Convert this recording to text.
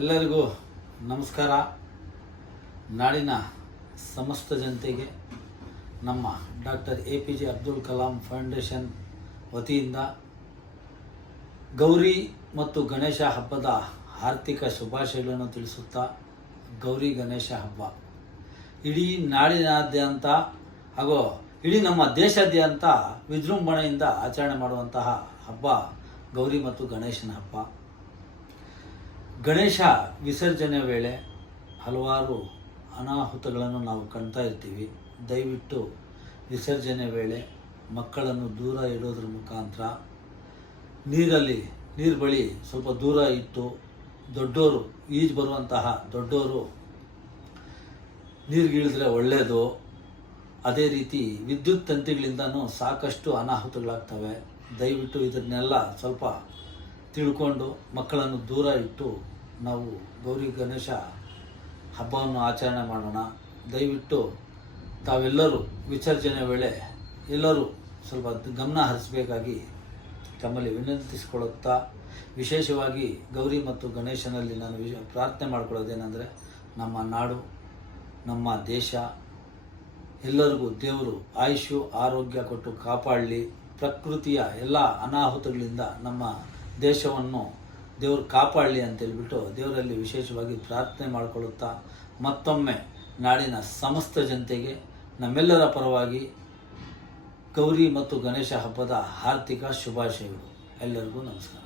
ಎಲ್ಲರಿಗೂ ನಮಸ್ಕಾರ. ನಾಡಿನ ಸಮಸ್ತ ಜನತೆಗೆ ನಮ್ಮ doctor APJ Abdul Kalam foundation ವತಿಯಿಂದ ಗೌರಿ ಮತ್ತು ಗಣೇಶ ಹಬ್ಬದ ಆರ್ಥಿಕ ಶುಭಾಶಯಗಳನ್ನು ತಿಳಿಸುತ್ತಾ, ಗೌರಿ ಗಣೇಶ ಹಬ್ಬ ಇಡೀ ನಾಡಿನಾದ್ಯಂತ ಹಾಗೂ ಇಡೀ ನಮ್ಮ ದೇಶಾದ್ಯಂತ ವಿಜೃಂಭಣೆಯಿಂದ ಆಚರಣೆ ಮಾಡುವಂತಹ ಹಬ್ಬ ಗೌರಿ ಮತ್ತು ಗಣೇಶನ ಹಬ್ಬ. ಗಣೇಶ ವಿಸರ್ಜನೆ ವೇಳೆ ಹಲವಾರು ಅನಾಹುತಗಳನ್ನು ನಾವು ಕಾಣ್ತಾ ಇರ್ತೀವಿ. ದಯವಿಟ್ಟು ವಿಸರ್ಜನೆ ವೇಳೆ ಮಕ್ಕಳನ್ನು ದೂರ ಇಡೋದ್ರ ಮುಖಾಂತರ ನೀರು ಬಳಿ ಸ್ವಲ್ಪ ದೂರ ಇಟ್ಟು, ದೊಡ್ಡೋರು ಈಜು ಬರುವಂತಹ ದೊಡ್ಡೋರು ನೀರಿಗಿಳಿದ್ರೆ ಒಳ್ಳೆಯದು. ಅದೇ ರೀತಿ ವಿದ್ಯುತ್ ತಂತಿಗಳಿಂದನೂ ಸಾಕಷ್ಟು ಅನಾಹುತಗಳಾಗ್ತವೆ. ದಯವಿಟ್ಟು ಇದನ್ನೆಲ್ಲ ಸ್ವಲ್ಪ ತಿಳ್ಕೊಂಡು ಮಕ್ಕಳನ್ನು ದೂರ ಇಟ್ಟು ನಾವು ಗೌರಿ ಗಣೇಶ ಹಬ್ಬವನ್ನು ಆಚರಣೆ ಮಾಡೋಣ. ದಯವಿಟ್ಟು ತಾವೆಲ್ಲರೂ ವಿಸರ್ಜನೆ ವೇಳೆ ಎಲ್ಲರೂ ಸ್ವಲ್ಪ ಗಮನ ಹರಿಸಬೇಕಾಗಿ ತಮ್ಮಲ್ಲಿ ವಿನಂತಿಸಿಕೊಳ್ಳುತ್ತಾ, ವಿಶೇಷವಾಗಿ ಗೌರಿ ಮತ್ತು ಗಣೇಶನಲ್ಲಿ ನಾನು ಪ್ರಾರ್ಥನೆ ಮಾಡ್ಕೊಳ್ಳೋದೇನೆಂದರೆ, ನಮ್ಮ ನಾಡು, ನಮ್ಮ ದೇಶ ಎಲ್ಲರಿಗೂ ದೇವರು ಆಯುಷು ಆರೋಗ್ಯ ಕೊಟ್ಟು ಕಾಪಾಡಲಿ. ಪ್ರಕೃತಿಯ ಎಲ್ಲ ಅನಾಹುತಗಳಿಂದ ನಮ್ಮ ದೇಶವನ್ನು ದೇವರು ಕಾಪಾಡಲಿ ಅಂತೇಳ್ಬಿಟ್ಟು ದೇವರಲ್ಲಿ ವಿಶೇಷವಾಗಿ ಪ್ರಾರ್ಥನೆ ಮಾಡಿಕೊಳ್ಳುತ್ತಾ, ಮತ್ತೊಮ್ಮೆ ನಾಡಿನ ಸಮಸ್ತ ಜನತೆಗೆ ನಮ್ಮೆಲ್ಲರ ಪರವಾಗಿ ಗೌರಿ ಮತ್ತು ಗಣೇಶ ಹಬ್ಬದ ಆರ್ಥಿಕ ಶುಭಾಶಯಗಳು. ಎಲ್ಲರಿಗೂ ನಮಸ್ಕಾರ.